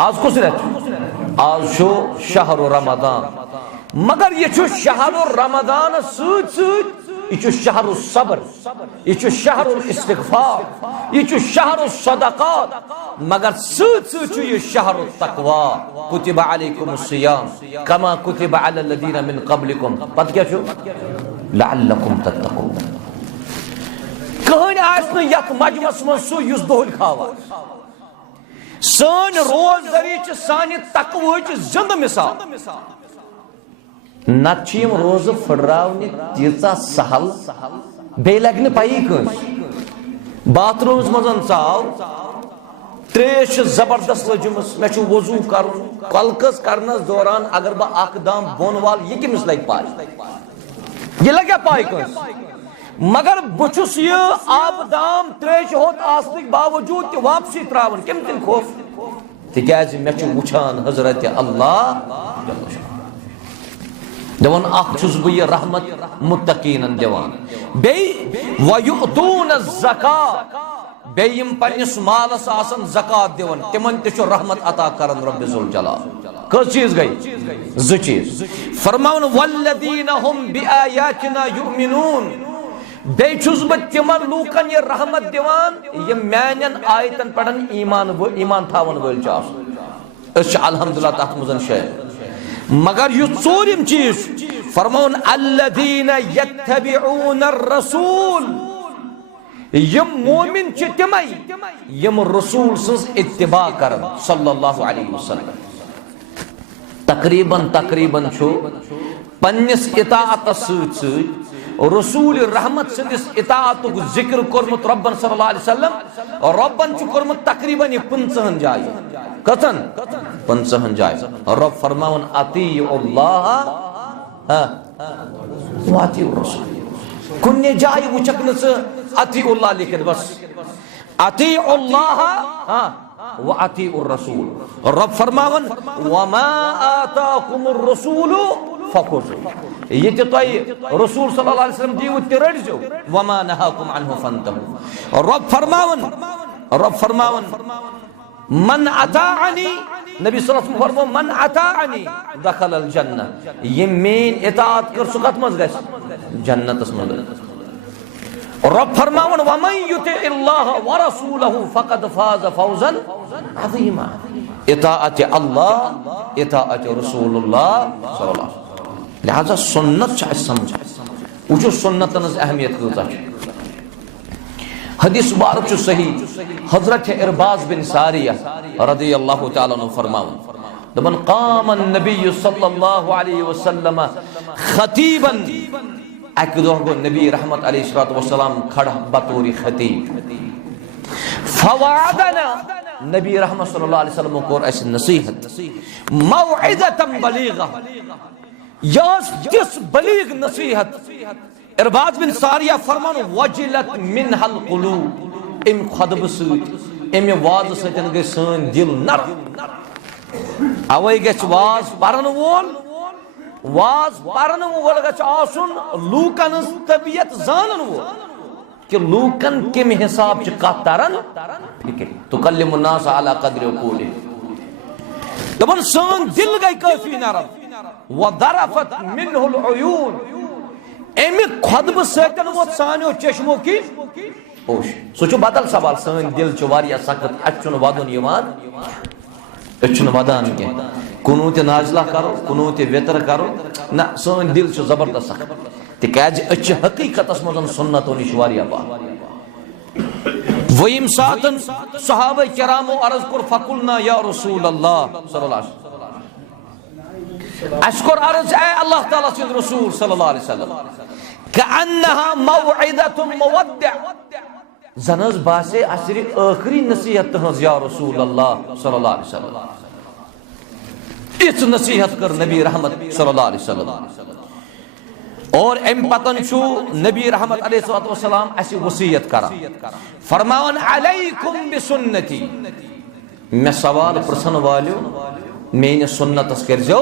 आज कुछ रेत आज शो शहर रमदान मगर ये शहर रमदान यह शहर सबर यह शहर इस्तिग़फ़ार यह शहर सदक़ात मगर यह शहर तक़वा कुतिबा अलैकुमुस सियाम कमा कुतिबा अलल लज़ीना मिन क़ब्लिकुम पत क्या लअल्लकुम तत्तक़ून कहन आस यथ मजमस मं सु युस दोहल खावा सान रोजदारी सान तक़वच जिंद मिसाल नम रोज फुर्रावने तीचा सहल बे लगे पई कस बाथरूम मज चाव त्रेश जबरदस्त लजमस मे वजू कर कलकस करनस दौरान अगर बह अख दाम बोन वाल यह कमिस लग पाई यह लगे पाई कस मगर बहुस यह आब दाम त्रेश होत आसनिक बावजूद तह वापसी त्रावन कम दिन खौफ तिकाज मे वुचान हजरत अल्लाह दवन अखुस बह रहमत मुत्तकीन दिवान बे वयुतून ज़कात बे यम पन्निस मालस आसन ज़कात दिवान तिमन तु रहमत अता करन रब्बे ज़ुल जलाल कस चीज गई ज चीज फरमावन वल्लदीना हुम बिआयातिना युमिनून बे छुस बह तिमन लूकन ये रहमत दिवान ये मैनन आयतन पढ़न ईमान थावन वल अस अल्हम्दुलिल्लाह तथ मजन शय मगर यह चोरिम चीज फरमाउन अल्लज़ीना यत्तबिऊन रसूल यम मोमिन तिमै यम रसूल सज इत्तिबा करन सल्लल्लाहु अलैहि वसल्लम तकरीबन पन्निस इताअतस सत रसूल रहमत सदिस इताअतुक जिक्र कोरमुत रब्बन सल्लल्लाहु अलैहि वसल्लम रब्बन छु कोरमुत तकरीबन 50 जाय कथन 50 जाय रब फरमावन अतीउल्लाह व अतीउर रसूल कुन्ने जाय वचक न अतीउल्लाह लिखित बस अतीउल्लाह व अतीउर रसूल रब फरमावन वमा आताकुमुर रसूल फखुज़ू ये रसूल सल्लल्लाहु अलैहि वसल्लम दीव तिरजो वमा नहाकुम अन्हु फंतहू रब फरमावन मन अताअनी नबी सल्लल्लाहु अलैहि वसल्लम फरमावन मन अताअनी दखल अल जन्नह ये मेन इताअत कर सुकत मज गस जन्नत मज रब फरमावन वमन युतिइल्लाह व रसूलहु फक़द फाज़ फौज़न अज़ीमा इताअत अल्लाह इताअत रसूलुल्लाह सल्लल्लाहु अलैहि वसल्लम लिहाजा सुन्नत समझ वो सुन्नतन अहमियत कूता हदीस मुबारक सही हजरत इरबाज बिन सारिया रज़ियल्लाहु तआला अन्हु फरमावन दबन क़ाम नबी सल्लल्लाहु अलैहि वसल्लम खतीबन एक दो गो नबी रहमत अलैहिस्सलातु वस्सलाम खड़ा बतौर खतीब फवादना नबी रहमत सल्लल्लाहु अलैहि वसल्लम को ऐसी नसीहत मौइज़तन बलीगा यस बलीग नसीहत इरबाज बिन सारिया फरमान वजिलत मिनहल कुलूब इम खदब सत इम वाज सतन गई सन दिल नर अवै गछ वाज परन वोल गछ आसुन लूकन तबियत जानन वो कि लूकन किम हिसाब च कत तरन फिक्र तुकल्लिमु नास अला कद्रि उकूलि दबन सन दिल गई काफी नरम वदरफत मिनहुल उयून एमि खदब सतन वो सानो चश्मो की ओश सोचो बदल सवाल सन दिल च वारिया सख्त अचुन वदन यमान अचुन वदान के कुनूत नाज़िला करो कुनूत वितर करो ना सन दिल च जबरदस्त सख्त तिकाज अच हकीकतस मजन सुन्नतो निश वारिया बा वयम सातन सहाबा किरामो अर्ज कर फकुलना या रसूल अल्लाह सल्लल्लाहु अलैहि वसल्लम अशकुर अर्ज ए अल्लाह ताला सिंद रसूल सल्लल्लाहु अलैहि वसल्लम कअन्नहा मौइदतुन मुवद्दअ जनज बासे असरी आखिरी नसीहत हज या रसूल अल्लाह सल्लल्लाहु अलैहि वसल्लम इस नसीहत कर नबी रहमत सल्लल्लाहु अलैहि वसल्लम और एम पतन छु नबी रहमत अलैहिस्सलातु वस्सलाम ऐसी वसीयत करा फरमावन अलैकुम बिसुन्नती मैं सवाल प्रश्न वालो मेने सुन्नतस कर जो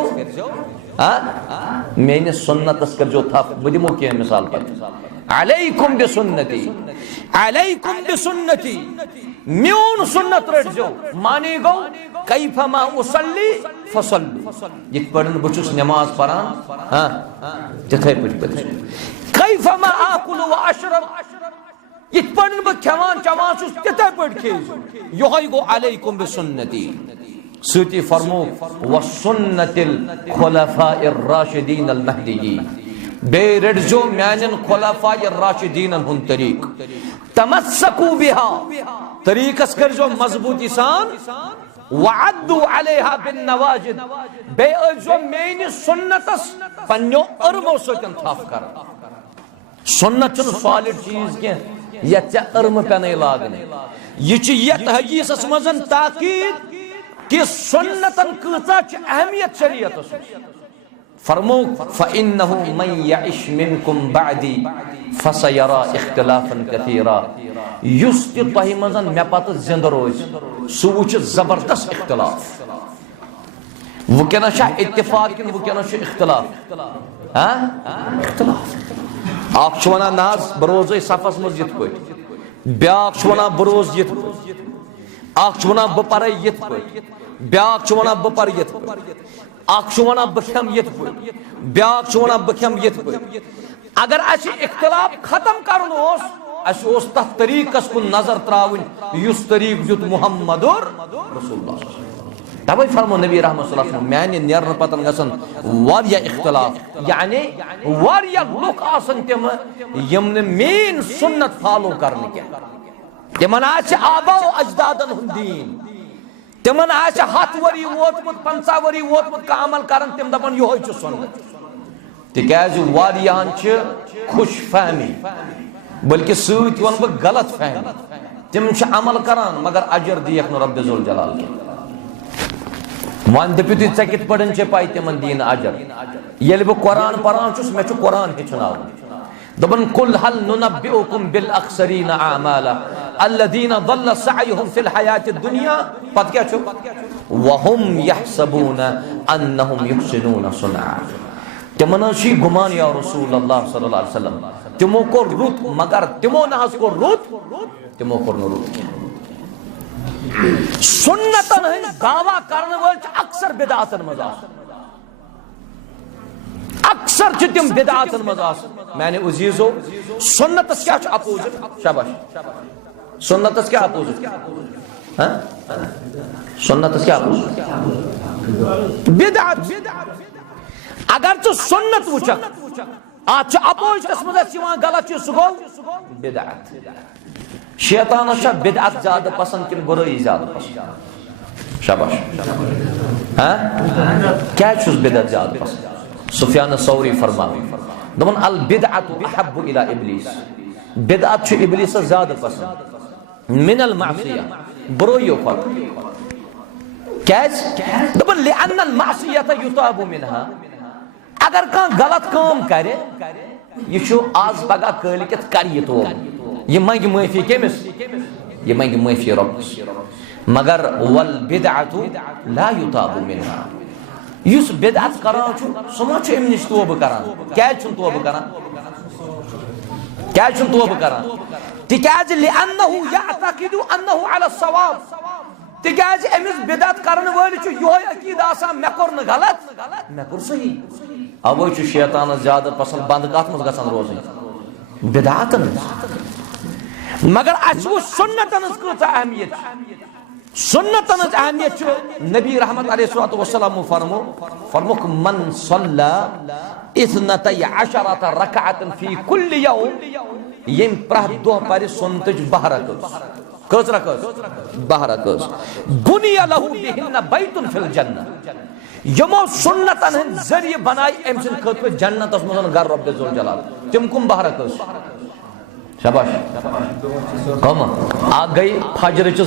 मेने सुन्नतस कर जो था बदिमो के मिसाल पर अलैकुम बिसुन्नती, अलैकुम बिसुन्नती, म्यून सुन्नत रटजो। माने गो कैफमा उसल्ली फसल्लू, यिथ पड़न बचुस नमाज परान, हाँ तिथे पड़ कैफमा आकुलु व अशरब, यिथ पड़न ब खेवान चवान छुस तिथे पड़ खेजो। योहै गो अलैकुम बिसुन्नती। सूती फरमो व सुन्नतिल खुलफाइर राशिदीन अल महदीयीन, बे रटजो म्यानन खुलफाइर राशिदीन हुन तरीक, तमस्सकू बिहा, तरीकस करजो मजबूती सान, वअद्दू अलैहा बिन नवाजिद, बे अजो मेनी सुन्नतस पन्यो अरमो सतन थफ कर। सुन्नत छन सॉलिड चीज के यत अरम पने लागने, यह यत हदीसस मजन ताकीद कि सुन्नतन कचा अहमियत शरीयतस। फरमो फइन्नहु मन यइश मिनकुम बअदी फसयरा इख्तिलाफन कसीरा, युस कि तोहि मजन मे पत जिंद रोज सु वुच जबरदस्त इख्तिलाफ। वुकनस इत्तिफाक कि वुकनस इख्तिलाफ, हाँ इख्तिलाफ। आख वनान नाज बरोज सफस मज यिथ पट, ब्याक वनान बरोज यिथ पट, आख वनान ब पर यिथ पट, ब्याक वनान ब पर यिथ पट, आख वनान ब खेम यिथ पट, ब्याक वनान ब खेम यिथ पट। अगर अस इख्तिलाफ खत्म करन ओस, अस ओस तथ तरीकस कुन नजर त्रावन युस तरीक जुत मुहम्मदुर रसूलुल्लाह। तबे फरमो नबी रहमत सल्लल्लाहु अलैहि वसल्लम म्यान नेरन पतन गसन वारिया इख्तिलाफ, यानी वारिया लुक आसन तिम यम ने मेन सुन्नत फॉलो करन के, तिमन आछ आबा अजदादन हुन दीन, तिमन आछ 7 वरी वोतमुत 50 वरी वोतमुत का अमल करन, तिम दपन योय छ सुन्नत। तिकाज वारियान छ खुश फहमी, बल्कि सूत वन ब गलत फहमी, तिम छ अमल करान मगर अजर दियक न रब्बे जुल जलाल के। वन दपित चे कित पड़न चे पाई तिमन दीन अजर। येल ब कुरान परान छुस मे छु कुरान हेचनाव, दबन कुल हल नुनब्बिउकुम बिल अखसरीन आमाला अल्लदीन ضل सअयुहुम फिल हयातिद दुनिया, पत क्या छु वहुम यहसबून अन्नहुम युहसिनून सुनआ। तिमन शी गुमान या रसूल अल्लाह सल्लल्लाहु अलैहि वसल्लम, तिमो को रुत मगर तिमो नहस को रुत, तिमो को न रुत। सुन्नतन हन दावा करने वाल अक्सर बिदअतन मज आसन, अक्सर छ तिम बिदअतन मज आसन। मैंने उजीजो सुन्नतस क्या अपोजिट, शाबाश, सुन्नतस क्या अपोजिट, हां सुन्नतस क्या अपोजिट बिदअत। अगर तो सुन्नत वुचक आज अपोजिटस मज गलत चीज सु गो बिदअत। शैतान बिदअत ज्यादा पसंद कि बुराई ज्यादा पसंद, शाबाश, हाँ क्या बिदअत ज्यादा पसंद। सुफियान सौरी फरमावे दमन अल बिदअतु अहब्बु इला इब्लिस, बिदअत छ इब्लिस ज्यादा पसंद मिनल मासिया, बुराई फर। कैस दमन लिअन्न अल मासियत युताबु मिनहा, अगर का गलत काम करे यह छु आज पगा कलिकत कर ये तो ये मंग माफी केमिस, ये मंग माफी रब्बस। मगर वल बिदअतु ला युताबु मिनहा, युस बिदअत करान छु समा छु एम निश तौबा करान। क्या छु तौबा करान, क्या छु तौबा करान, तिकाज लिअन्नहु यअतकिदु अन्नहु अला सवाब। तिकाज एमिस बिदअत करन वाली छु योय अकीदा आसा मे कोर न गलत, मे कोर सही। अवै छु शैतान ज्यादा पसंद बंद कत मज गसन रोज बिदअतन। मगर अशु सुन्नतन कत अहमियत, सुन्नतन अहमियत छु नबी रहमत अलैहि वसल्लम फरमो फरमुक मन सल्ला इस्नतै अशरत रकअतन फी कुल यौम, यम प्रह दो पर सुन्नतज बहरकस कस रकस बहरकस बुनिया लहु बिहिन बैतुन फिल जन्नह। यमो सुन्नतन जरिए बनाई एम सिन खत जन्नतस मजन घर रब्बे जुल जलाल, तिम कुम बहरकस, शाबाश। कम आ गई फजर च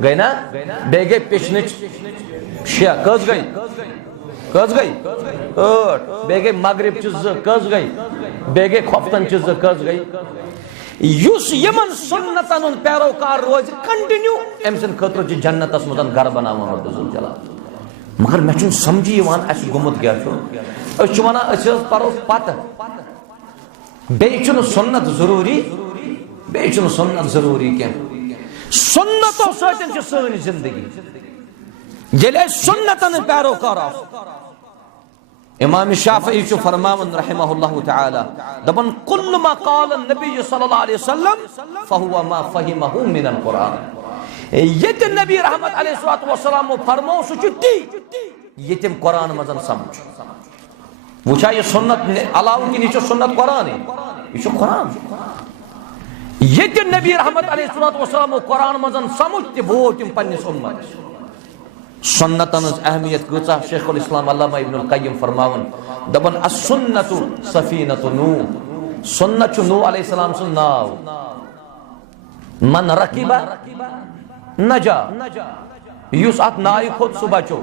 गई ना, बे गई पिछन शे कस गई, कस गई 8, बे गई मगरिब च कस गई, बे गई खफ्तन च कस गई। युस यमन सुन्नतन पैरोकार रोज कंटिन्यू एम सिन खतर जन्नतस मजन घर बनावन रब्बे जुल जलाल। मगर मे छु समझी यवान अस गुमुत क्या छु, अस छु वना अस परो पत बेचुन सुन्नत जरूरी बेचुन सुन्नत जरूरी क्या सुन्नतों सतन च सानी जिंदगी जेले सुन्नतन पैरोकार इमाम शाफई च फरमावन रहमहुल्लाह तआला दबन कुल्ल मा क़ाल नबी सल्लल्लाहु अलैहि वसल्लम फहुवा मा फहिमहु मिन अल कुरान यत नबी रहमत अलैहि वसल्लम फरमो सुचती यतिम कुरान मजन समझ वुचा ये सुन्नत अलाव की नीचे सुन्नत कुरान है ये कुरान यत नबी रहमत अलैहि वसल्लम कुरान मजन समझ ते वो तिम पन्निस उम्मत सुन्नतन अहमियत कचा शेखुल इस्लाम अल्लामा इब्नुल क़य्यिम फरमावन दबन अस्सुन्नतु सफीनतु नूह सुन्नत नूह अलैहिस्सलाम सुन नाव मन रकीबा नजा युस अत नाय खोद सु बचो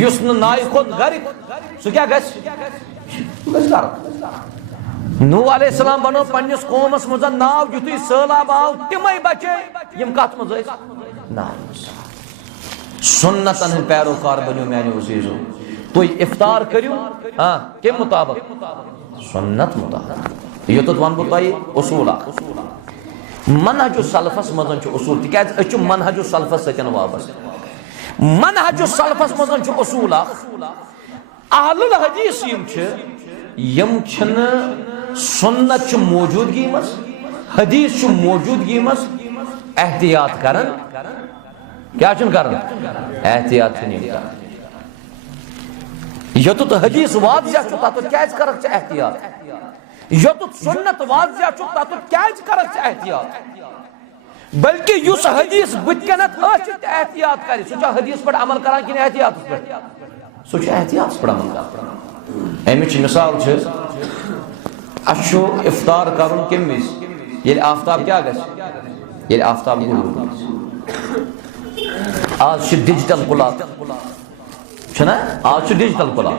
युस न नाय खोद गरिक सु क्या गस नूह अलैहिस्सलाम बनो पन्निस कौमस मजन नाव जुतु सैलाब आव तिमै बचे यम कत मज नाव सुन्नतन पैरोकार बनो मैंने अजीजो तो इफ्तार करियो हाँ के मुताबिक सुन्नत मुताबिक ये तो वन बताइए उसूल मनहज सलफस मजन उसूल तिकाज अच मनहज सलफस सतन वापस मनहज सलफस मजन उसूल अहलुल हदीस यम सुन्नत मौजूदगी मस हदीस मौजूदगी मस एहतियात करन क्या करना एहतियात योतुत हदीस वाजिया तत क्या एहतियात योतुत सुन्नत वाजिया तत क्या एहतियात बल्कि युस हदीस बुतकनत एहतियात कर सह हदीस पे अमल करान कि एहतियात पे सह एहतियात पे अमल कर अमिच मिसाल अच्छो इफ्तार करुन कम विज ये आफ्ताब क्या गस ये आफ्ताब गुरूब आज डिजिटल कुलात छना आज डिजिटल कुलात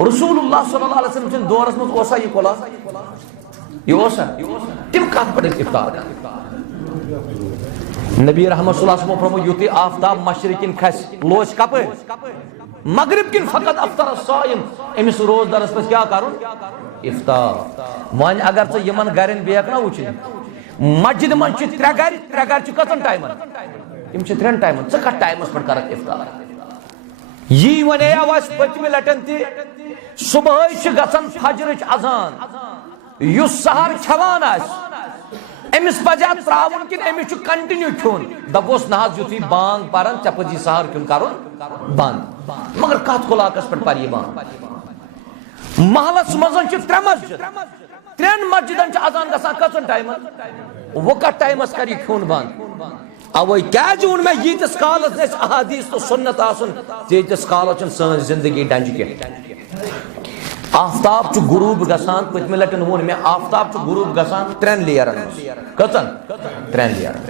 रसूलुल्लाह सल्लल्लाहु अलैहि वसल्लम दौरस में ओसा ये कुलात ये ओसा तिम कत पर इफ्तार कर नबी रहमत सल्लल्लाहु अलैहि वसल्लम फरमो युति आफ्ताब मशरिकिन खस लोच कप मगरिब किन फकत अफ्तर साइम एमिस रोजदारस पे क्या करुन इफ्तार वन अगर च यमन गरन बेक ना वुच मस्जिद मन छ त्रे गर कतन टाइमन यम छ त्रेन टाइमन च कत टाइमस पर करक इफ्तार यी वने आवाज पतमे लटन ति सुबह छ गसन फजर च अजान युस सहर छवान आस एमिस पजा त्रावन कि एमिस छ कंटिन्यू खोन दपोस नहाज जुति बांग परन चपजी सहर क्यों करुन बंद मगर कत कुलाकस पर ये बांग महलस मजन छ त्रे मस्जिद त्रेन मस्जिदन छ अजान गसन कतन टाइमन वो कत टाइमस करी खोन बंद अवे क्या जून में यीतिस कालस ने अहादीस तो सुन्नत आसन तीतिस कालस सन जिंदगी डंज के आफ्ताब च गुरूब गसान पतमे लटन वोन में आफ्ताब च गुरूब गसान त्रेन लेयरन कतन त्रेन लेयरन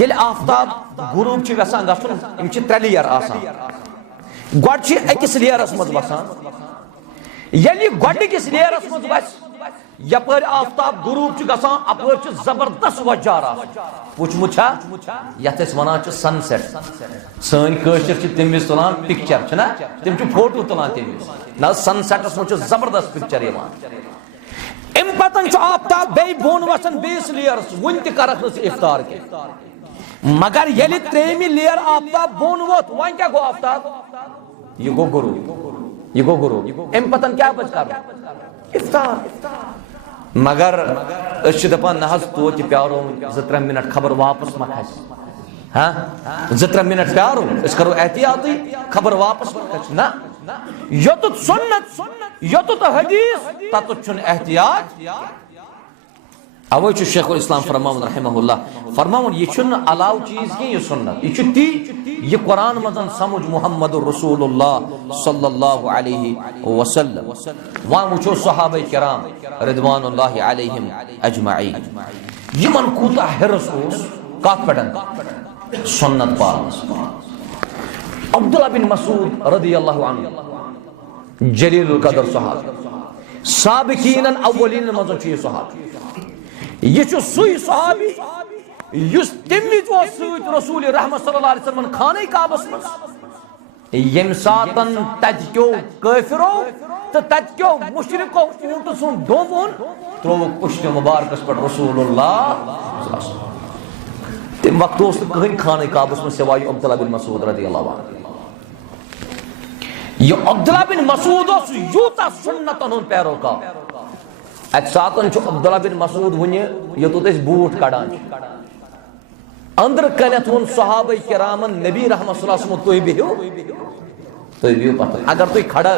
ये आफ्ताब गुरूब च गसान गसन इम च त्रे लेयर आसान गोड च अकिस लेयरस मज बसान यलि गोडकिस लेयरस मज बस यपर आफ्ताब गुरूब च गसान अपर च जबरदस्त वजार वुचमुछा यथ वनान सनसेट सन कशर तमिस तुलान पिक्चर ना तम फोटो तुलान तमिस ना सनसेटस मज जबरदस्त पिक्चर अम पतन आफ्ताब बे बोन वसान बेस लेयरस वन तरक इफ्तार के मगर ये त्रेमी लेयर आफ्ताब बोन वोत वन क्या गो आफ्ताब ये गो गुरूब अम पतन क्या बच कर इफ्तार मगर दपान ना तो प्यारो 2-3 मिनट खबर वापस मा खस हाँ 2-3 मिनट प्यारो करो एहतियात खबर वापस मा खस ना योतुत सुन्नत योतुत हदीस ततुत एहतियात अवे शेखुल इस्लाम फरमावन रहमहुल्लाह फरमावन ये अलाव चीज की ये सुन्नत ये ती ये कुरान मजन समझ मुहम्मदुर रसूलुल्लाह सल्लल्लाहु अलैहि वसल्लम वहां वुचो सहाबा किराम रिदवानुल्लाहि अलैहिम अजमईन यमन कूता हिरस ओस कत पडन सुन्नत पाक अब्दुल्लाह बिन मसूद रदियल्लाहु अन्हु जलीलुल कदर सहाबा साबिकीन अव्वलीन मजन ये सहाबा ये सुई सहाबी युस तमिज रसूल रहमत सल्लल्लाहु अलैहि वसल्लम खाने काबस मज यम सातन तत्क्यो काफिरो तो तत्क्यो मुशरिको ऊंट सुन दोवन त्रोव पुष्ट मुबारकस पर रसूलुल्लाह तम वक्त कहीं खाने काबस में सिवाय अब्दुल्ला बिन मसूद रदियल्लाहु अन्हु ये अब्दुल्ला बिन मसूद यूता सुन्नतन हुन पैरोकार अत सातन अब्दुल्ला बिन मसूद वन योत बूट कड़ान अंदर कनत वो सहाबा किरामन नबी रहमत सल्लल्लाहु अलैहि वसल्लम तुम बिहु पत्थर अगर तुम खड़ा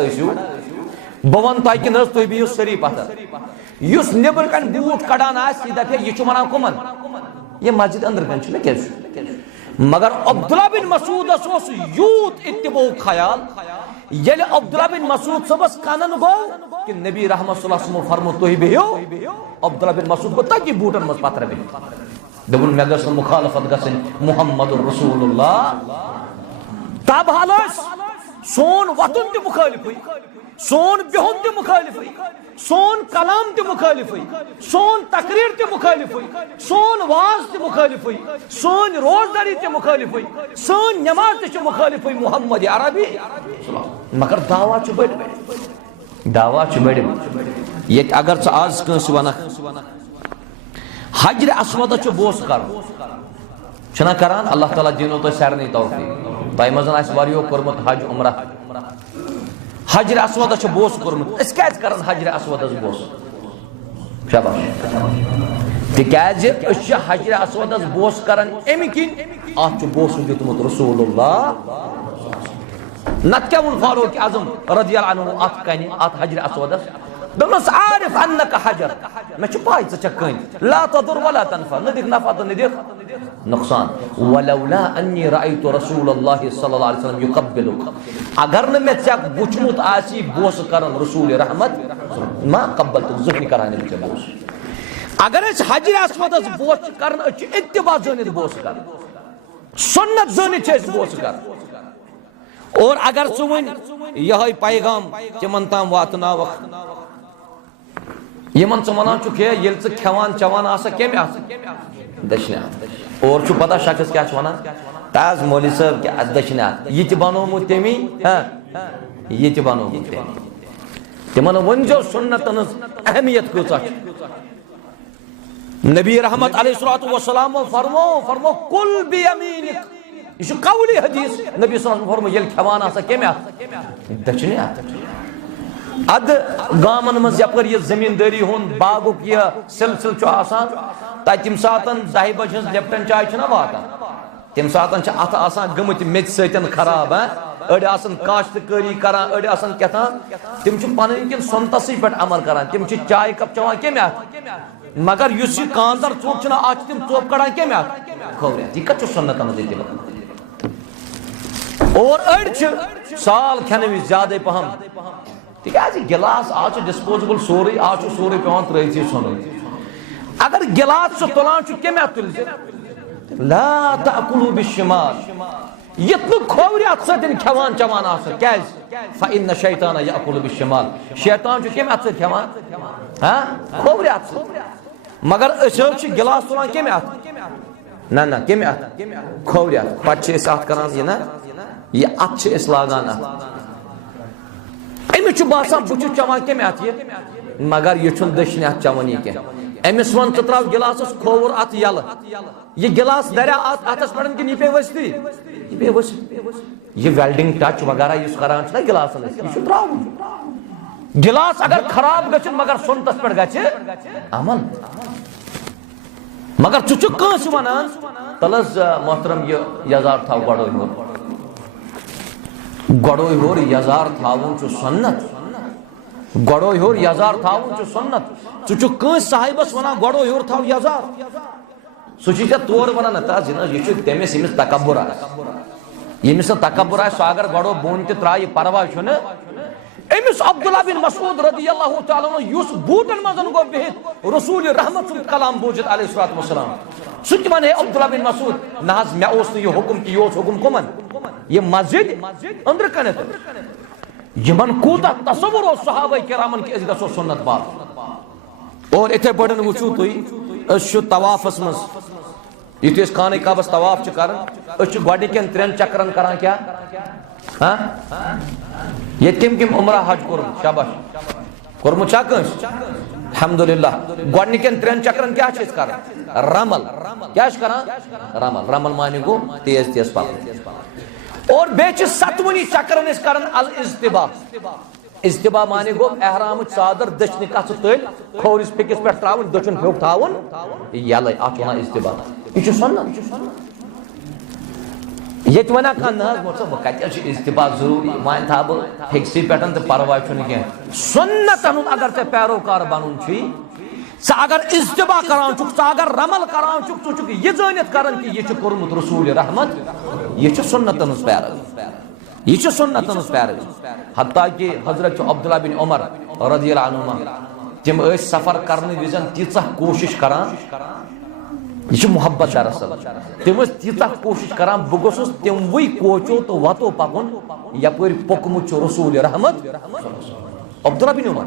बह वन तुह कि तुम बिहु सरी पत्थर युस नबर कन बूट कड़ान यह दपे यह वनान कमन यह मस्जिद अंदर कन क्या मगर अब्दुल्ला बिन मसूद यूत इत्तिबो ख्याल ये अब्दुल्ला बिन मसूद सबस कानन गो कि नबी रहमत सल्लल्लाहु अलैहि वसल्लम फरमो तुह बिहु अब्दुल्ला बिन मसूद गो तक बूटन मज पत्थर बिह दोन मे गस मुखालफत गसन मुहम्मदुर रसूलुल्लाह तब हालस सोन वतन ते मुखालिफ सोन बिहुन ते मुखालिफ सोन कलाम ते मुखालिफ सोन तकरीर ते मुखालिफ सोन वाज ते मुखालिफ सोन रोजदारी ते मुखालिफ सोन नमाज ते मुखालिफ मुहम्मद अरबी मगर दावा च बड़ ये अगर स आज कस वन हजर अस्वद बोस कर करान अल्लाह ताला दिनो तो सारे तौफीक तह मज कोर्मुत हज उम्र हजर अस्वद बोस कोर्मुत क्या हजर अस्वद बोस शाबाश तिकाज हजर अस्वद बोस करान अमि किन अत बोस दितमुत रसूलुल्लाह नत क्या वोन फारूक आजम रदियल्लाहु अन्हु अत कन अत हजर अस्वद दमस आरिफ अन्नक हजर मैं पाई कन ला तदुर वला तनफा न दिख नफा तो न दिख नुकसान वलौला अन्नी रायतु रसूलुल्लाह सल्लल्लाहु अलैहि वसल्लम युकब्बिलुक अगर न मैं वुचमुत आसी बोस करन रसूल रहमत मा कब्बलतु जुहनी कराने में बोस अगर हजर अस्वद बोस करन इत्तिबा जनित बोस कर सुन्नत जनित बोस कर और अगर सुन यह पैगाम तिमन ताम वातनावक यमन वन ये खेवान चवान कम दशने और पता शख्स क्या वन ताज मौली साहब क्या दशने यह बनोमुत तमी यह बनोमुत तिमन वनजो सुन्नतन अहमियत कूचा नबी रहमत अलैहिस्सलातु वस्सलाम फरमो कुल बियमीनिक यह कौली हदीस नबी सल्लल्लाहु अलैहि वसल्लम फरमो ये खेवान कम दशने अद गामन मज यपर यह जमींदारी हुन बागुक यह सिलसिल तम सात 10 बजे लेप्टन चाय वाता तम सात अत गमत मेच सतन खराब अड़ काश्तकारी करान अड़ क्या तम पन किन सुनतस पे अमल करान तम चाय कप चवान कम मगर इस कांदर चोक अत तम चोप कड़ान कम खौरियत यह कत सुन्नत और अड़ साल खेन वि ज्यादा पहम तिकाज गिलास आज डिस्पोजेबल सोरे आज सोरे पे त्रही सुन अगर गिलास तुलान कम तुल ला तअकुलू बिश्शिमाल यत खोवरियत सतन खेवान चवान क्या फइन्न शैतान यअकुलू बिश्शिमाल शैतान कम खेवान खोवरियत मगर गिलास तुलान कम ना कम खोवरियत पे करान यह अत लागान अमिस बासान बहुत चवान कम मगर यह दशने अत चवान कह अमिस वन त्राव गिलास खोवर अत यल यह गिलास दरिया अतस पे कि यह पे वस्ती यह पे वस्त यह वेल्डिंग टच वगैरह इस करान गिलास यह त्राव गिलास अगर खराब ग मगर सुनतस पे ग अमल मगर चुक वनान तलस मोहतरम यह यजार था गड़ो होर यजार थावन सुन्नत गड़ो होर यजार थावन सुन्नत चुक साहिबस वन गड़ो होर थाव यजार सह तोर वन यह तमिस यमिस तकब्बुर यमिस तकब्बुर सह अगर गड़ो बोन त्रा परवाह अमिस अब्दुल्ला बिन मसूद रदियल्लाहु ताला अन्हु युस बूटन मजन गो बिहित रसूल रहमत कलाम बोजित अलैहिस्सलातु वस्सलाम सुच वन अब्दुल्ला बिन मसूद नहज मे ओस यह हुकुम कि यह हुकुम कमन यह मस्जिद अंदर कनत यमन कूता तसव्वुर ओस सहाबा किरामन कि गसो सुन्नत बात और इथे पड़न वुचू तुई तवाफस मज युथ खाने काबस तवाफ कर गोडन 3 चक्रन कर क्या हाँ ये कम उमरा हज कोर शाबाश कोर्मुत अल्हम्दुलिल्लाह गोडन 3 चक्रन क्या कर रमल क्या कर रमल रमल माने गो तेज तेज पक और बे 7वनी चक्रन कर अल इज्तिबा इज्तिबा माने गो एहराम चादर दक्षिण कस तल खोरिस फिकिस पे त्रावन दक्षिण फ्योक थावन यल अत वन इज्तिबा यह सुन्नत ये वन कत इज्तिबा जरूरी वन था बह फिक्सी पे तो परवाह कह सुन्नत अगर ऐ पैरोकार बनून अगर इज्तिबा करान अगर रमल करान चुक यह जानित कर कि यह कोर्मुत रसूल रहमत यह सुन्नत पैरवी यह सुन्नत पैरवी हत्ता कि हजरत अब्दुल्ला बिन उमर रज़ियल्लाहु अन्हुमा तिम सफर करने विजन तीचा कोशिश करान यह मोहब्बत दरअसल तिम तीचा कोशिश करान बह गोसुस तिमवै कोचो तो वतो पकुन यपर पोकमुत रसूल रहमत अब्दुल्ला बिन उमर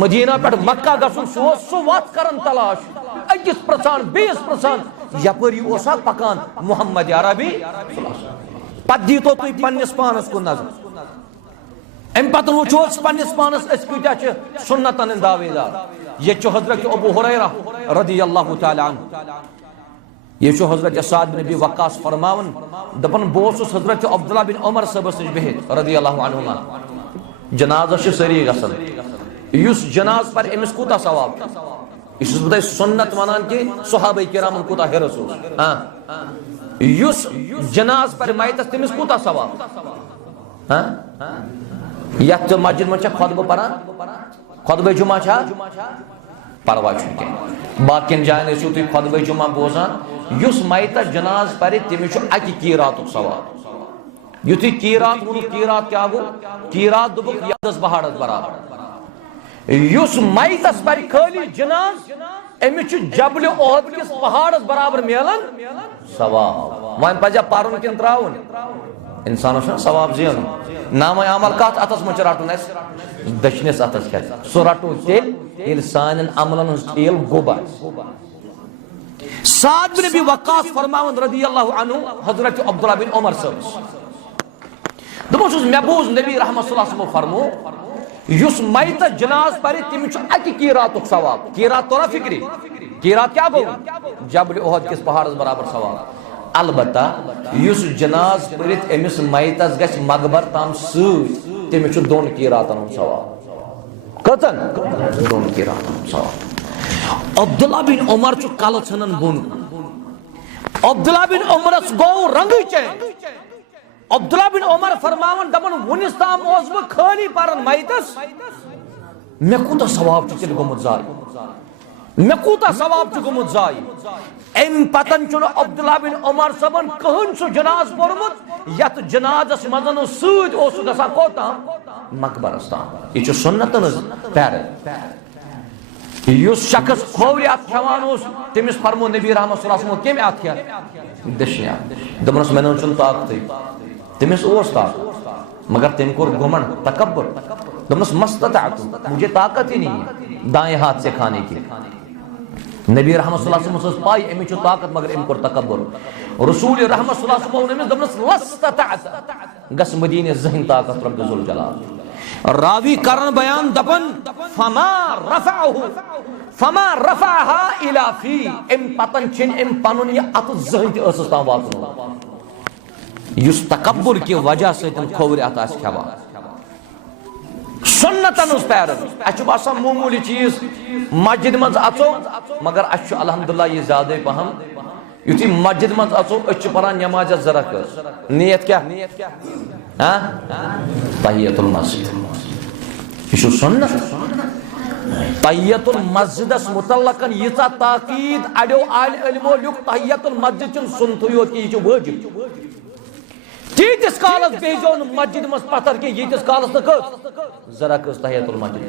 मदीना पे मक्का गसुन सह वत करन तलाश अकिस प्रसान बेस प्रसान यपर पकान मोहम्मद अरबी पत दीतो तुम पन्निस पानस कुन नजर अम पत वो पन्निस पानस कत्या सुन्नतन दावेदार ये हजरत अबू हुरैरा रज़ियल्लाहु तआला अन्हु ये हजरत साद बिन अबी वक्कास फरमावन दपन बह हजरत अब्दुल्ला बिन उमर सबस निश बिहित रज़ियल्लाहु अन्हुमा जनाजा सरी गसन युस जनाज पर अमिस कूता सवाब यह बह सुन्नत वनान कि सहाबा किरामन कूता हिरस हाँ युस जनाज पर मैतस तमिस कूता सवाब हाँ यथ मस्जिद में खुतबा परान खुतबा जुमा परवाह बाकिन जान तुम खुतबा जुमा बोजान युस मैतस जनाज पर तमिस अकि कीरात सवाब युथु कीरात वो कीरात क्या गो कीरात दुबुक यदस पहाड़स बराबर युस मैतस पर खाली जनाज अमिस जबल ओहद किस पहाड़स बराबर मिलन सवाब वन पजा पारुन किन त्राउन इंसान सवाब जीन नाम अमल कत अतस मच रटुन दशनिस अतस सह रटो तेल सान अमलन तेल गोब साद बिन अबी वक्कास फरमावन रज़ियल्लाहु अन्हु हजरत अब्दुल्ला बिन उमर दपस मे बोज नबी रहमत सल्लल्लाहु अलैहि वसल्लम फरमो युस मैत जनाज पर तमिस अकि कीरात सवाब कीरात तोरा फिक्री कीरात क्या गो जबल ओहद किस पहाड़स बराबर सवाब अलबत्ता युस जनाज पर अमिस मैतस गस मकबर ताम तमिस 2 कीरातन सवाब कतन 2 कीरातन सवाब अब्दुल्ला बिन उमर कल छनन बुन अब्दुल्ला बिन उमरस गो रंग चेंज अब्दुल्ला बिन उमर फरमावन दपन वनिस ताम बह खाली पारन मैतस मे कूता सवाब तेल गोमुत जाय मे कूता सवाब गोमुत जाय अम पतन अब्दुल्ला बिन उमर सबन कहन सह जनाज पोरमुत यथ जनाजस मजन सद गसा कोता मकबरस ताम यह सुन्नतन पैर युस शख्स खोवरि अत खेवान तमिस फरमो नबी रहमत सल्लल्लाहु अलैहि वसल्लम कम अत खेन दशन दपनस मे न ताकत तमिस ताकत मगर तम कोर घुमंड तकब्बुर दपनस मस्तताअतु मुझे ताकत ही नहीं है दाएं हाथ से खाने की नबी रहमत सल्लल्लाहु अलैहि वसल्लम पाई अमिच ताकत मगर अम कोर तकब्बुर रसूल रहमत सल्लल्लाहु अलैहि वसल्लम दपनस लस्तताअत गस मदीने जहन ताकत रब जुल जलाल रावी करन बयान दपन फमा रफाहा इला फी अम पतन छिन अम पनुन यह अत जहन त असस ताम वातन युस तकब्बुर की वजह से खोवर अत आस खेवा सुन्नतन पैर अस मामूली चीज मस्जिद मज अचो मगर अस अल्हम्दुलिल्लाह यह ज्यादा पहम युथि मस्जिद मज अचो अस परान नमाज जरा कर नियत क्या हाँ तहियतुल मस्जिद यह सुन्नत तहियतुल मस्जिदस मुतल्लकन यीचा ताकीद अड्यो आलिमो लिख तहियतुल मस्जिद सुनत योत कि यह वाजिब तीतिस कालस बेजो मस्जिद मज पत्थर कि यीतिस कालस न जरा कस तहियतुल मस्जिद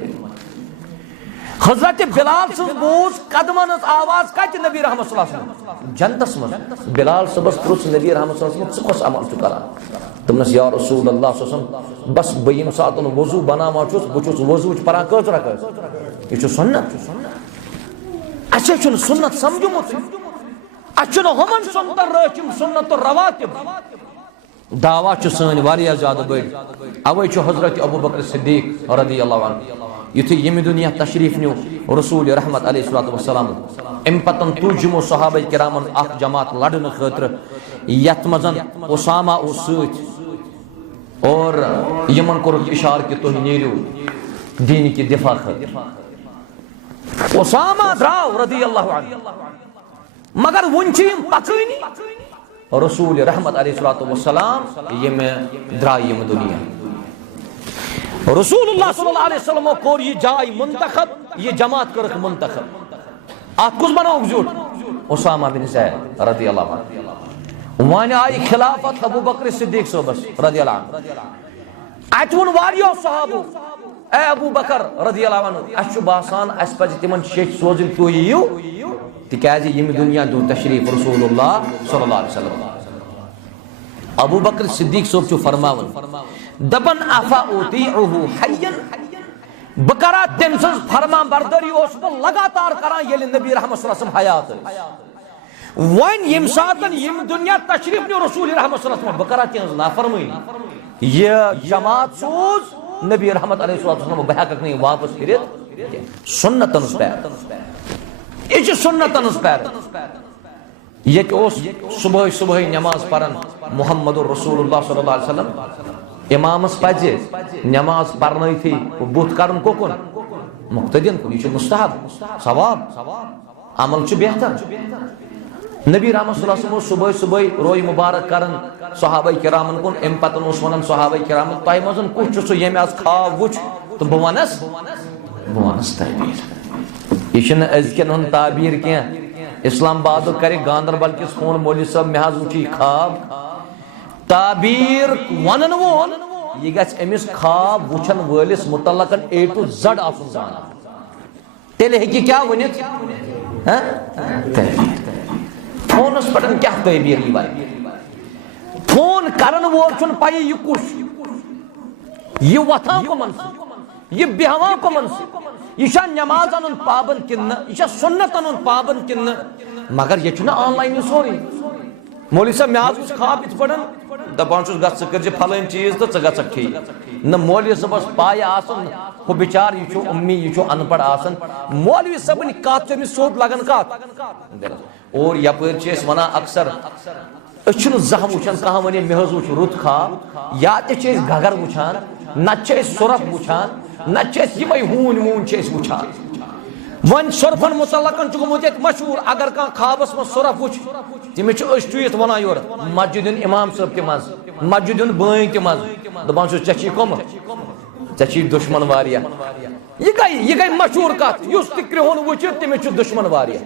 हजरत बिलाल सज बोज कदमन आवाज कत नबी रहमत सल्लल्लाहु अलैहि वसल्लम जनतस मज बिलाल सबस प्रुछ नबी रहमत सल्लल्लाहु अलैहि वसल्लम कस अमल करान तमनस या रसूल अल्लाह सल्लल्लाहु अलैहि वसल्लम बस बयम सातन वजू बनावा बुचुस वजू परान कस रख यह सुन्नत अच्छे सुन्नत समझुमुत अच्छन हमन सुन्नत रचिम सुन्नत रवातिब दावा सन वारिया ज्यादा बड़ अवे हजरत अबू बकर सिद्दीक रदियल्लाहु अन्हु युथि यम दुनिया तशरीफ न्यू रसूल रहमत अलैहिस्सलातु वस्सलाम अम पतन तुल जमो सहाबा किरामन अख जमात लड़न खतर यत मजन उसामा उस सत और यमन कोर इशार कि तुह नेरियो दीन की दिफा खतर उसामा द्राव रदियल्लाहु अन्हु मगर वुनचिम पकनी रसूल रहमत अलैहिस्सलातु वस्सलाम यम द्राय यम दुनिया रसूलुल्लाह सल्लल्लाहु अलैहि वसल्लम कोर ये जाय मुंतखब ये जमात करक मुंतखब आप कुछ बनाओ जुट उसामा बिन ज़ैद रदियल्लाहु अन्हु वन आई खिलाफत अबू बकर सिद्दीक सोबस रदियल्लाहु अन्हु अचवन वारियो सहाबो ए अबू बकर रदियल्लाहु अन्हु अछु बासान अस पज तिमन शेख सोजिन तो यियो तिकाज यम दुनिया दो तशरीफ रसूलुल्लाह सल्लल्लाहु अलैहि वसल्लम अबू बकर सिद्दीक सोब छु फरमावन दबन अफा उतीउहु हय्यन बकरा तम सज फरमा बरदरी लगातार करान ये नबी रहमत सल्लल्लाहु अलैहि वसल्लम हयात वन यम सातन यम दुनिया तशरीफ न्यो रसूल रहमत सल्लल्लाहु अलैहि वसल्लम बकरा तम नाफरमानी ये जमात सोज नबी रहमत अलैहि वसल्लम बहक नहीं वापस फिरत सुन्नतन पैर ये सुन्नतन पैर ये सुबह सुबह नमाज पढ़न मुहम्मद रसूलुल्लाह सल्लल्लाहु अलैहि वसल्लम इमामस पजे नमाज पढ़न थी बुत करन कोकुन मुक्तदिन कुन ये मुस्तहब सवाब अमल छु बेहतर नबी रहमत सल्लल्लाहु अलैहि वसल्लम सुबह सुबह रोय मुबारक करन सहाबा किरामन कुन एम पतन उस वनन सहाबा किरामन तय मजन कुछ छु यम आज खाब वुच तो बवनस ताबीर ये अजकन हन ताबीर क्या इस्लामाबाद करे गांधरबल किस फोन मौलवी साहब मे वुची खाब ताबीर वनन वोन ये गछ अमिस खाब वुचन वलिस मुतल्लकन ए टू जेड आसन जाना तेले हेकी क्या वनित हैं फोनस पटन क्या ताबीर ये भाई फोन करन वो छन पाई ये कुछ ये वथा को मन ये बिहवा को मन यह नमाज अन पाबंद किन यह सुन्नत अन पाबंद किन मगर यह ऑनलाइन सोरी मौलवी साहब मे खाब इत पड़न दपान कर फलन चीज तो ग ठीक न मौलवी साहब पाय आसन हु बिचार यह उम्मी यह अनपढ़ आसन मौलवी साहब कत सोद लगन कत और यपर वन अक्सर जह वुचान कह वन मे वुच रुत खाब या गगर वुचान न सुरफ वुचान न हून वून वुचान वन सुरफन मुतल्लकन गोमुत मशहूर अगर कह खाबस मज सुरफ वुच तमिस चुत वन योर मस्जिद इमाम साहब त मज मस्जिद बन त मज दपान चे कम चे दुश्मन वारिया यह गई मशहूर कत युस त्रिहुन वुच तमिस दुश्मन वारिया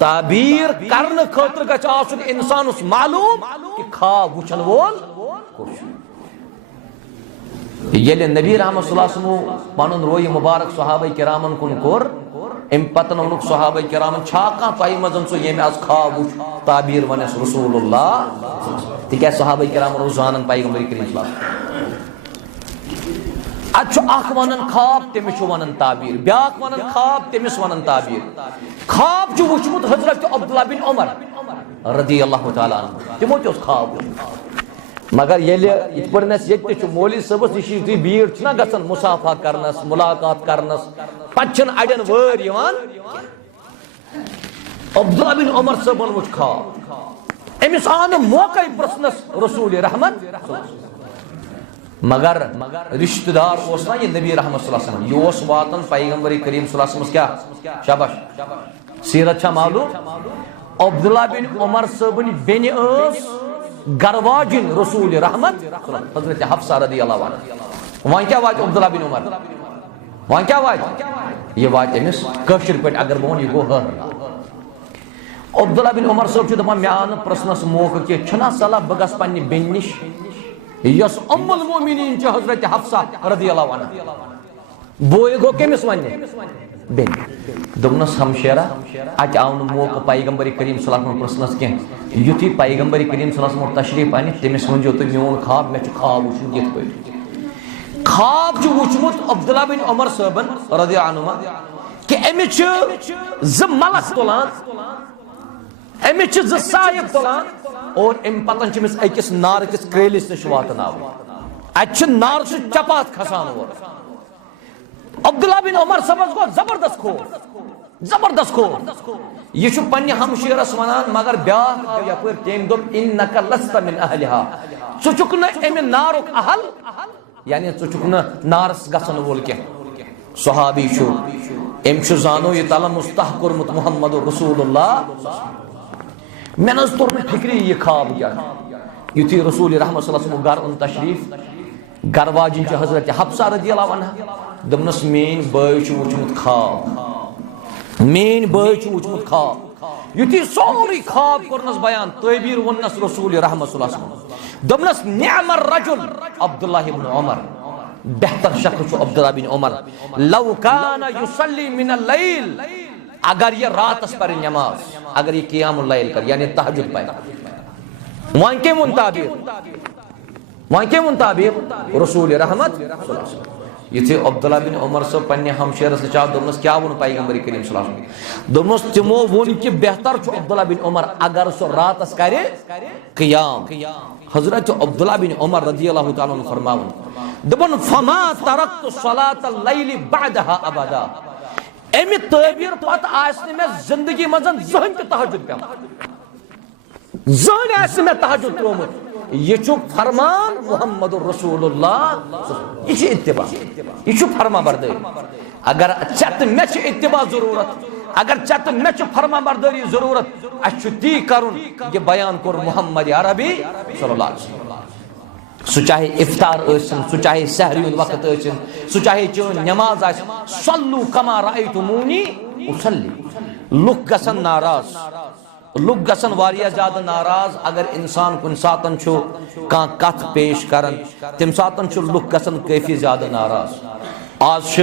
ताबीर करने खतर गछ आसुन इंसानस मालूम कि खाब वुचन वोल ये नबी रहमत सल्लल्लाहु अलैहि वसल्लम पन रोय मुबारक सहाबा किरामन कुन कोर अम पतन वनुक सहाबा किरामन छा कह तय मजन सो ये आज खाब वुच ताबीर वनस रसूलुल्लाह तिक सहाबा किरामन रोज जानन पैगंबर करीम अख वनन खाब तमिस वनन ताबीर ब्याक वनन खाब तमिस वनन ताबीर खाब वुचमुत हजरत अब्दुल्लाह बिन उमर रदियल्लाहु तआला अन्हु तिमो त खाब मगर ये मौलवी सबस नश भीड़ गसन मुसाफा करनस मुलाकात करनस पन अड़न वर अब्दुल्लाह बिन उमर सबन वुच खाब अमिस आन मौका प्रश्नस रसूल रहमत मगर रिश्तेदार ना ये नबी रहमत सल्लल्लाहु अलैहि वसल्लम यह वातन पैगंबर करीम सल्लल्लाहु अलैहि वसल्लम क्या शाबाश सीरत मालूम अब्दुल्लाह बिन उमर सबन बेन गरवाजिन रसूल रहमत हजरत हफ्सा रदियल्लाहु अन्हा वहां क्या वात अब्दुल्लाह बिन उमर वहां क्या वात ये वात अमिस कशिर पे अगर बह यह गो हर अब्दुल्लाह बिन उमर सब दपान मे आन प्रश्नस मौका कि छना सलाह बह गस पन्ने बेन निश यस उम्मुल मोमिनीन हजरत हफ्सा रदियल्लाहु अन्हा बोय गो कमिस वन्ने बेन दोनस हमशेरा अत आव मौका पैगंबर करीम सल्लल्लाहु अलैहि वसल्लम प्रश्नस कह युथि पैगंबर करीम सल्लल्लाहु अलैहि वसल्लम तशरीफ अन तमिस वनो तुम मोन खाब मे खाब वुचमुत ये पे खाब वुचमुत अब्दुल्लाह बिन उमर साहबन रदियल्लाहु अन्हु कि अमिस ज मलक तुलान अमिस साहिब तुलान और अम पतन अकिस नार किस क्रेलिस नश वातान अत नार चपात खसान और अब्दुल्ला बिन उमर सबस गो जबरदस्त खो यह पन्ने हमशीरस वनान मगर ब्याह यप तम दोप इन्नका लस्त मिन अहलिहा चुक न नारुक अहल यानी चुक न नारस गसन वोल क्या सहाबी अम जानो यह तल मुस्तह कोर्मुत मुहम्मद रसूलुल्लाह मे न तोर फिक्री यह ख्वाब क्या युथी रसूल रहमत सल्लल्लाहु घर उन तशरीफ घर वाजिन हजरत हफ्सा रदियल्लाहु अन्हा दमनस मेन बय वुचमुत ख्वाब मेन बय वुचमुत ख्वाब युथी सोरी ख्वाब कोरनस बयान तबीर वनस रसूल रहमत सल्लल्लाहु अलैहि दमनस निअमर रजुल अब्दुल्लाह इब्न उमर बेहतर शख्स अब्दुल्लाह बिन उमर लव काना युसल्ली मिनल लैल अगर ये रात पर नमाज अगर ये क़ियामुल लैल कर यानी तहज्जुद पाए वहां के मुताबिक रसूल रहमत ये अब्दुल्लाह बिन उमर सब पन्ने हमशेर चाव दोनस क्या वो पैगंबर करीम सल्लल्लाहु अलैहि वसल्लम दोनस तिमो वोन कि बेहतर अब्दुल्लाह बिन उमर अगर सो रात करे क़ियाम हजरत अब्दुल्लाह बिन उमर रदियल्लाहु ताला अन्हु फरमावन दबन फमा तरक्तु सलातल लैल बअदहा अबदा एमि तबीर पत आसने में जिंदगी मजन जहन तहज्जुद पे जहन आस में तहज्जुद त्रोमुत ये फरमान मुहम्मद रसूलुल्लाह ये इत्तिबा ये फरमा बरदारी अगर चत मे इत्तिबा जरूरत अगर चत मे फरमा बरदारी जरूरत अ ती करुन ये बयान कोर मुहम्मद अरबी सल्लल्लाहु अलैहि वसल्लम सु चाहे इफ्तार सु चाहे सहरी वक्त सु चाहे चन नमाज सल्लू कमा रायतुमूनी उसल्ली लुक गसन नाराज लुक गसन वारिया ज्यादा नाराज अगर इंसान कुन सातन छु का कथ पेश करन तम सातन छु लुक गसन काफी ज्यादा नाराज आज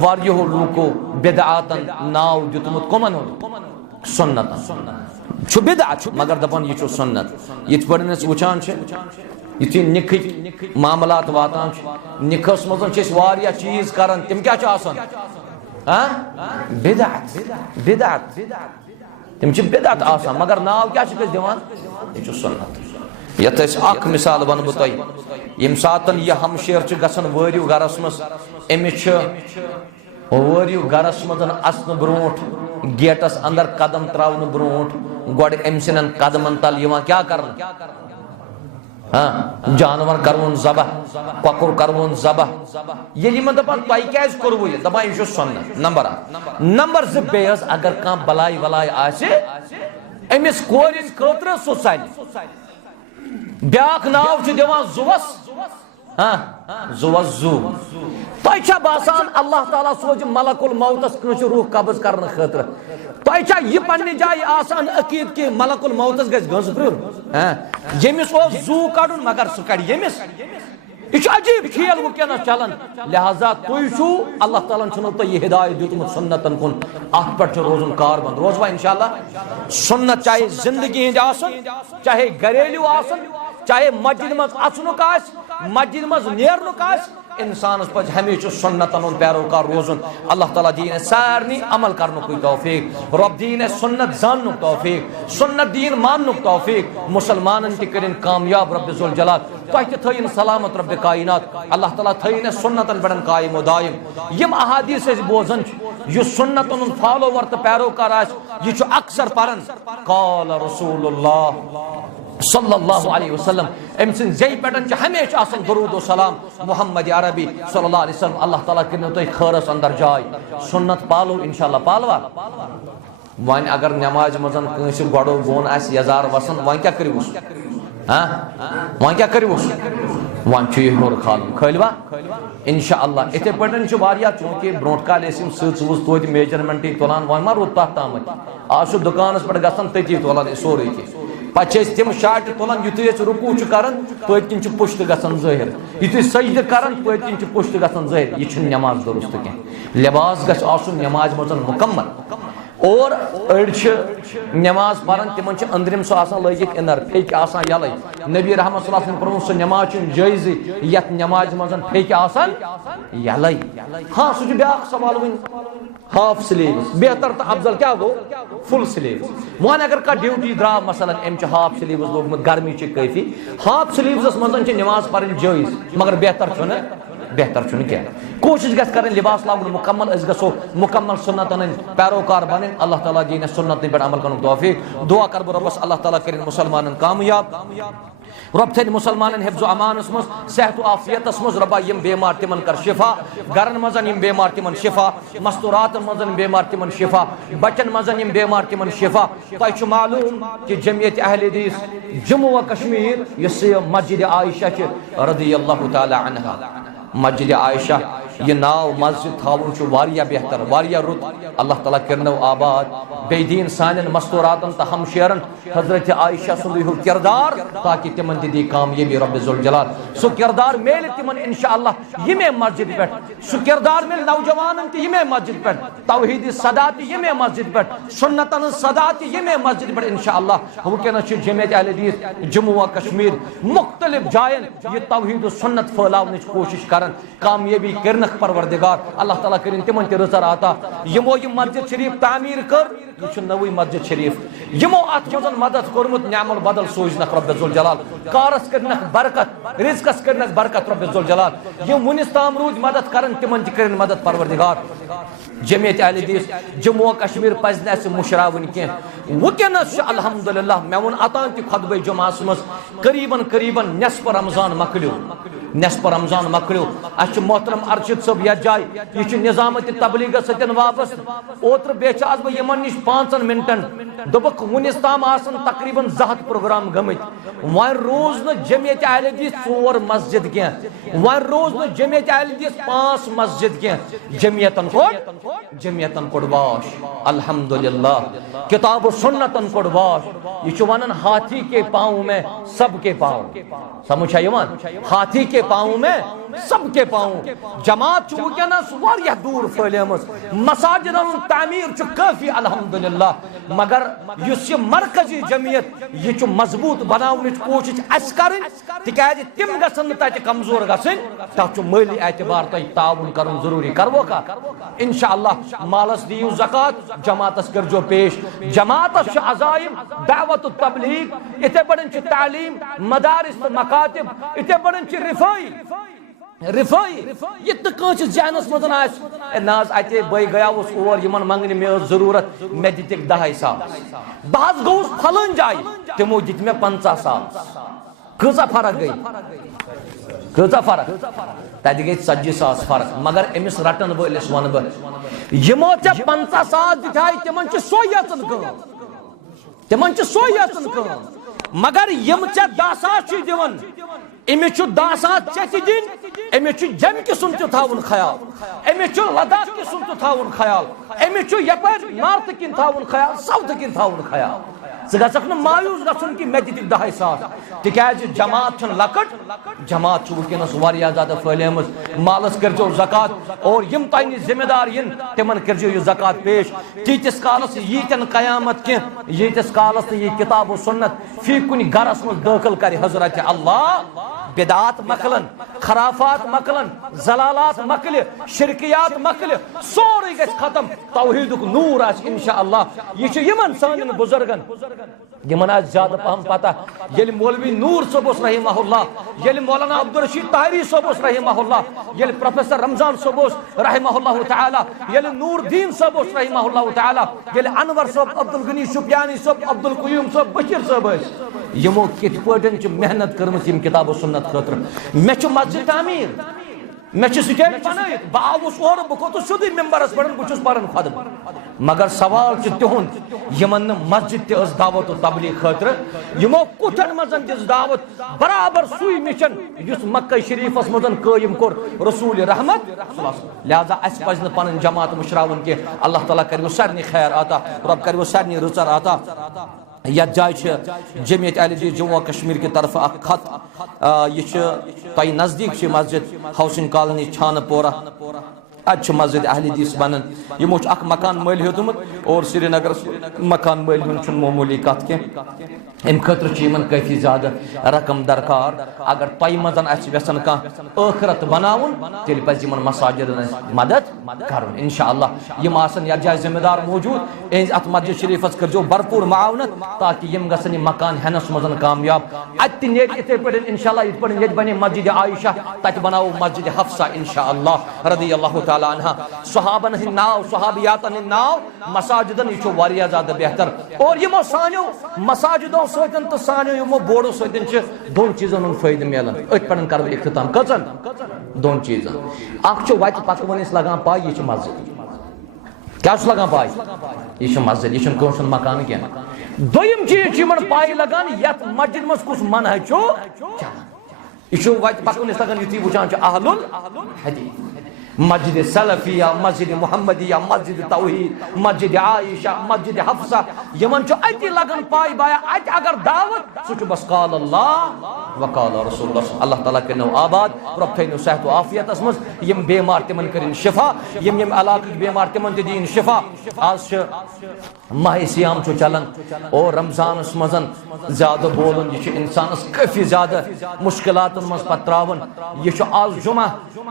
वारियो लुको बिदअतन नाव दितमुत कमन सुन्नत छु बिदअत मगर दपन ये छु सुन्नत यत पड़नस वचान छ युथी निख मामलात वातान निखस मजन वारिया चीज करन तम क्या आसान बिदअत तम बिदअत आसान मगर नाव क्या दिवान यह सुन्नत यत अख मिसाल वन बह तुम यम सातन यह हमशेर गसन वरियो गरस मज अमिस वरियो गरस मज असन ब्रोट गेटस अंदर कदम त्रावन ब्रोट गोड अम सन कदमन तल क्या कर जानवर करवन ज़बह ककुर करवन ज़बह ये मन दपान तुम क्या कोरवु यह दपान यह सुन्नत नंबर 2 बेस अगर कह बलाई वलाई आसे अमिस कोरिन खतर सो सल ब्याक नाव दिवान जुवस जुवस जू तुम बासान अल्लाह ताला सोज मलकुल मौतस कस रूह कब्ज करने खतर तुम यह पन्ने जाय आसान अकीद कि मलकुल मौतस गज प्रुन यमिस जू कड़न मगर सह कड़ यमिस यह अजीब खेल वुकन चलान लिहाजा तुम अल्लाह ताला तुम यह हिदायत दितमुत सुन्नतन कुन अत पे रोजन कारबंद रोजवा इंशाअल्लाह सुन्नत चाहे जिंदगी हिंद आसन चाहे घरेलू आसन चाहे मस्जिद मज अचनुक मस्जिद मज नेरनुक इंसान पज हमेशा सुन्नतन पैरोकार रोजन अल्लाह ताला दीन सारनी अमल करनुक तौफीक रब दीन सुन्नत जाननुक तौफीक सुन्नत दीन मानुक तौफीक मुसलमान तन कामयाब रब जुल जलाल तुम थन सलामत रब कायनात अल्लाह ताला थन सुन्नतन पे कायम दायम यम अहादीस बोजन यह सुन्नतन फॉलोवर तो पैरोकार यह अक्सर परन काल रसूलुल्लाह सल्लल्लाहु अलैहि वसल्लम अम सिन जय पेटन हमेशा आसन दरूद व सलाम मुहम्मद अरबी सल्लल्लाहु अलैहि वसल्लम अल्लाह ताला करनो तुम खैरस अंदर जाय सुन्नत पालो इंशाअल्लाह पालवा वन अगर नमाज मजन कंस गडो बोन आस यजार वसन वन क्या करिवुस वन क्या करिवुस वन छु योर खलवा इंशाअल्लाह इथे पटन छु वारिया चूंकि ब्रोट काल एसिम सच तोत मेजरमेंट तुलान वन मा रुत ताम आज दुकानस पे गसन तती तुलान सोरे पे तम शार्ट तुलान युथु रुकू कर पत्किन पुश्त गसन ज़ाहिर युथु सजद कर पत्किन पुश्त गसन ज़ाहिर यह नमाज दुरुस्त कह लिबास गछ आसुन नमाज मजन मुकम्मल और अड़ नमाज पान तिमन अंदरिम सो लगित इनर फेक यल नबी रहमत सल्लल्लाहु अलैहि वसल्लम सो नमाज जायज यथ नमाज मज फेक यल हाँ सह ब्या सवाल वन हाफ स्लीव्स बेहतर तो अफजल क्या गो फुल स्लीव्स वन अगर कह ड्यूटी द्राव मसलन अम हाफ स्लीव्स लोगमुत गर्मी काफी हाफ स्लीव्स मज नमाज पढ़ जायज मगर बेहतर क्या कोशिश कर लिबास लागुन मुकम्मल गो मुकम्मल सुन्नतन पैरोकार बन अल्लाह ताला दीन सुन्नत पे अमल कर तौफीक दुआ कर रब्बस अल्लाह ताला कर मुसलमान कामयाब रब थे मुसलमान हिफ्ज़ अमानस मज सेहत आफियत मज रबा यम बेमार तिमन कर शिफा गरन मजन यम बेमार तिमन शिफा मस्तूरात मजन बेमार तिमन शिफा बचन मजन यम बेमार तिमन शिफा तु मालूम कि जमियत अहले हदीस जम्मू व कश्मीर यस मस्जिद आयशा रज़ियल्लाहु तआला अन्हा मस्जिद आयशा यह नाव मस्जिद थावन वारिया बेहतर वारिया रुत अल्लाह ताला करनो आबाद बेदीन सानन मस्तूरातन तो हमशेरन हजरत आयशा सुंद किरदार ताकि तिमन दी कामयाबी रब्बे जुल जलाल सो किरदार मेल तिमन इंशाअल्लाह यमे मस्जिद पे सो किरदार मेल नौजवानन ति यमे मस्जिद पे तौहीद सदात यमे मस्जिद पे सुन्नतन सदात यमे मस्जिद पे इंशाअल्लाह वकन जमियत अहले हदीस जम्मू व कश्मीर मुख्तलिफ जायन ये तौहीद सुन्नत फैलावन कोशिश करन कामयाबी करन परवरदिगार अल्लाह ताला करिन तिमन ते रज़ा आता यमो ये मस्जिद शरीफ तामीर कर ये नवी मस्जिद शरीफ यमो अत मजन मदद करमुत न्यामल बदल सोजनक रब्बे जुल जलाल कारस करनक बरकत रिज़्कस करनक बरकत रब्बे जुल जलाल ये वनिस ताम रूज मदद करन तिमन ते करिन मदद परवरदिगार जमियत अहले हदीस जम्मू कश्मीर पज न मुशरावन कह वकनस अल्हम्दुलिल्लाह मे वो अतान त खुतबे जुमास मज करीबन नस्फ रमजान मकलियो अस मोहतरम अर्शद सब यथ जाय यह निजामत तबलीग सतन वापस ओत्र बेच आज बह यमन निश 5 मिनटन दोपक वनिस ताम तकरीबन 200 प्रोग्राम गमित वन रोज न जमियत अहले हदीस 4 मस्जिद कह वन रोज न जमियत अहले हदीस 5 मस्जिद कह जमियतन कोड बाश अल्हम्दुलिल्लाह किताब सुन्नतन कोड बाश यह वनन हाथी के पाँव में सबके पाँव समझा यवन हाथी के पाँव में सबके पाँव जमात वनस वारिया दूर फैलमस मसाजिदन तामीर काफी अल्हम्दुलिल्लाह मगर युस मरकजी जमियत यह मजबूत बनावन कोशिश अस कर तिम गसन तत कमजोर गसन तथ माली एतबार तुम ताउन कर जरूरी करवो का इंशाअल्लाह मालस दियो ज़कात जमातस करजो पेश जमातस अज़ाइम दावत तबलीग इथे बड़न तालीम मदारिस मकातिब इथे बड़न रिफाई ये तो जहनस मज नाज अत बह गया और यमन मंगने मे जरूरत मे दित 10,000 बह गोस फलन जाय तमो दित मे 50,000 कजा फर्क गई कजा फर्क तत गई 40,000 फर्क मगर अमिस रटन वलिस वन बह यमो चे 50,000 दिथाय तिमन सो यचन मगर यम चे 10,000 दिवन अमिस 10,000 चे दिन अमिस जम किसुन थावन ख्याल अमिस लद्दाख किसुन थावन ख्याल अमिस यपर नॉर्थ किन थावन ख्याल साउथ किन थावन ख्याल गक मायूस गन कि मे दित 10,000 तिकाज जमात लकट जमात वनस ज्यादा फैलम मालस करजो ज़कात और यम तुम जिम्मेदार इन तिमन करजो यह ज़कात पेश तीतिस कालस यीतन कयामत कह यीतिस कालस यह किताब सुन्नत फी कुन गरस मज दाखिल कर हजरत अल्लाह बिदात मकलन खराफात मकलन जलालात मकल शिरकियात मकल सोरे गस खत्म तौहीदुक नूर आस इंशाअल्लाह यह यमन सान बुजुर्गन यमन आज ज्यादा पहम पता ये मौलवी नूर सोबोस रहिमहुल्लाह ये मौलाना अब्दुल रशीद ताहरी सोबोस रहिमहुल्लाह ये प्रोफेसर रमजान सोबोस रहिमहुल्लाह ताला ये नूरदीन सोबोस रहिमहुल्लाह ताला ये अनवर सोब अब्दुल गनी सुफियानी सोब अब्दुल कयूम सोब बशीर सोब यमो कित पटन च मेहनत करमस यम किताब सुन्नत खतर मे च मस्जिद तामीर मे स्टेज बनाई बस और बह सोद मेम्बरस पे बहुत पान खुद मगर सवाल तिहुंद यमन मस्जिद दावत तबलीग खतर यमो कुठन मज दावत बराबर सुई मिशन युस मक्का शरीफस मज कायम कोर रसूल रहमत लिहाजा अस पज पन जमात मुशरावन के अल्लाह ताला कर सारे खैर आता रब कर सारे रुचर आता यथ जाय जमियत अहले हदीस जम्मू कश्मीर की तरफ खत यह नज़दीक मस्जिद हाउसिंग कॉलोनी छानपोरा आज मस्जिद अहल हदीस बनन यमो अख मकान मल हेतुमत और श्रीनगर मकान मल हुन मामूली कत कह अम खतर काफी ज्यादा रकम दरकार अगर तय मजन वेसन कह आखरत बनावन तेल पज मसाजिदन मदद कर इंशाअल्लाह यम आसन या जाय जिम्मेदार मौजूद अत मस्जिद शरीफस कर भरपूर मावनत ताकि यम गसन मकान हेनस मजन कामयाब अत इथे पे इंशाअल्लाह इत पे बने मस्जिद आयशा तत बनाओ मस्जिद हफ्सा इंशाअल्लाह रदियल्लाहु ताला अन्हा सहाबन हिन नाव सहाबियातन हिन नाव मसाजिदन यह वारिया ज्यादा बेहतर और यमो सानियो मसाजिदों सतन तो सानियो यमो बोर्डो सतन दोन चीजन फायदे मिलान अत पे कर इख्तिताम कचन दोन चीजन अख वत पकवन लगान पाई यह मस्जिद क्या लगान पाई यह मस्जिद यह कौन मकान क्या दोयम चीज पाई लगान यथ मस्जिद मज कुछ मनहज यह वत पकवन लगान युथी वुचान अहलुल हदीस मस्जिद सलफिया मस्जिद मुहम्मदिया मस्जिद तौहीद मस्जिद आयशा मस्जिद हफ्सा यमन अति लगन पाई बाया अति अगर दावत सह बस काल अल्लाह व काल रसूलुल्लाह अल्लाह ताला करनो आबाद रब थैनो सेहत आफियत मज यम बेमार तिमन करिन शिफा यम यम इलाक बेमार तिमन दीन शिफा आज माह सियाम चलन और रमजान मजन ज्यादा बोलन यह इंसान काफी ज्यादा मुश्किलात मज पत्रावन यह आज जुमा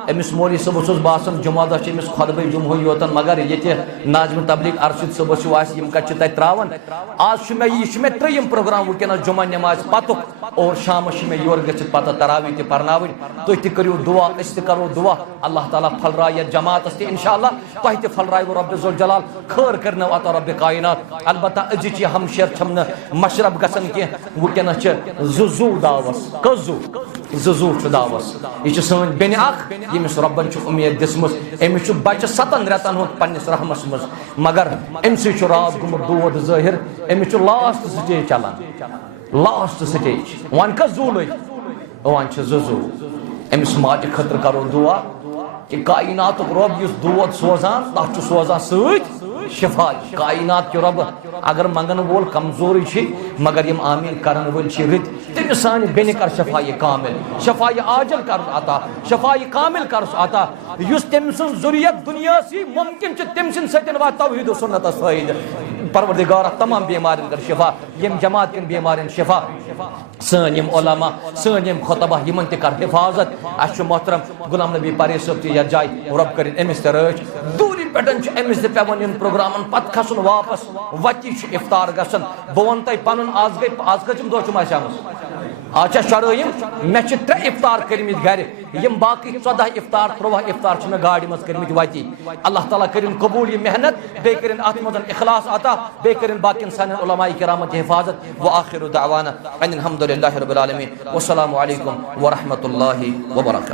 अमिस मौली सब बासन जुमा दह खुतबे जुम्हो योतन मगर ये नाजम तबलीग अरशद सुबह कत त्रावन आज मे त्रिम प्रोग्राम वनस जुमा नमाज पतुक और शाम मे योर गि पता तरावी त पर्न तुम तु करो दुआ अस करो दुआ अल्लाह ताला फलराय जमात इंशाअल्लाह तुह त फलराय रब ज़ुल जलाल खैर करनो अता रब कायनात अलबत्ता अजिच हमशर छम मशरब गसन कह वनस जुजू दावस कजू जुजू दावस यह सन बेन यमिस रबन उम्मीद दिसमस अमिस बच्चे 7 रेतन हूँ पन्निस रहमस मज मगर अम रात गुमुत दोद ज़ाहिर अमिस लास्ट स्टेज चलान लास्ट स्टेज वन कस जू लग वन जुजू अमिस माज खतर करो दुआ कि कायनात रब इस दोद सोजान तथ सोजान सत शिफा कायनात के रब अगर मंगन वोल कमजोर मगर यम आमीन करन वोल रत तमिस सान बेन कर शफाई आजल कर अता शफाई कामिल कर अता युस तम सुन जुरियत दुनिया सी मुमकिन तम सतन वा तौहीद सुन्नत फायद परवरदिगार तमाम बीमारियन कर शिफा यम जमात कन बीमारियन शिफा सन यम उलमा सन यम खुतबा यमन त कर हिफाजत अश मोहतरम गुलाम नबी पारे सब त या जाय रब कर अमिस रच दूरी पेटन अमिस पेवन इन प्रोग्रामन पत खसन वापस वति इफ्तार गसन बह वन तह पन आज कचम दह शाम आज शराइम मे 3 इफ्तार कर्मित गर यम बाकी 14 इफ्तार 13 इफ्तार मे गाड़ी मज कर्मित वती अल्लाह ताला करिन कबूल ये मेहनत बे करिन अत मजन इखलास अता बे करिन बाकी सन उलमाए किराम हिफाजत व आखिर दअवाना अनिल हम्दुलिल्लाहि रब्बिल आलमीन वस्सलामु अलैकुम व रहमतुल्लाहि व बरकातहू।